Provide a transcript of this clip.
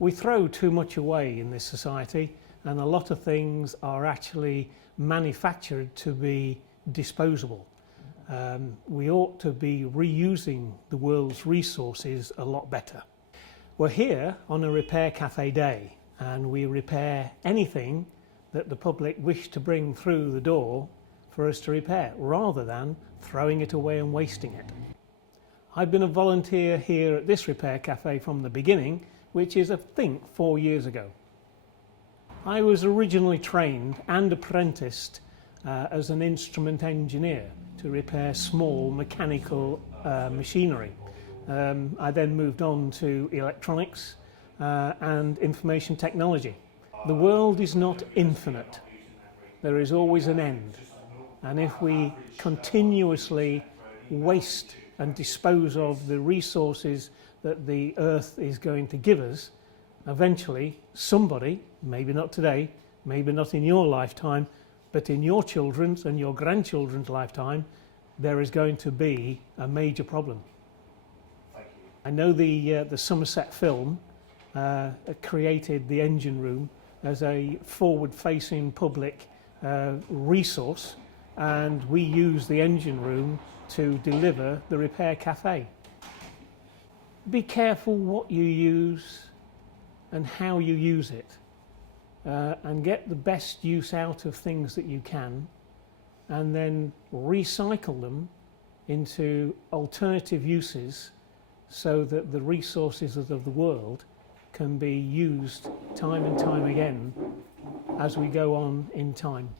We throw too much away in this society, and a lot of things are actually manufactured to be disposable. We ought to be reusing the world's resources a lot better. We're here on a Repair Cafe day, and we repair anything that the public wish to bring through the door for us to repair, rather than throwing it away and wasting it. I've been a volunteer here at this Repair Cafe from the beginning, which is, I think, 4 years ago. I was originally trained and apprenticed as an instrument engineer to repair small mechanical machinery. I then moved on to electronics and information technology. The world is not infinite. There is always an end. And if we continuously waste and dispose of the resources that the earth is going to give us, eventually somebody, maybe not today, maybe not in your lifetime, but in your children's and your grandchildren's lifetime, there is going to be a major problem. Thank you. I know the Somerset film created the engine room as a forward-facing public resource, and we use the engine room to deliver the Repair Cafe. Be careful what you use and how you use it, and get the best use out of things that you can, and then recycle them into alternative uses so that the resources of the world can be used time and time again as we go on in time.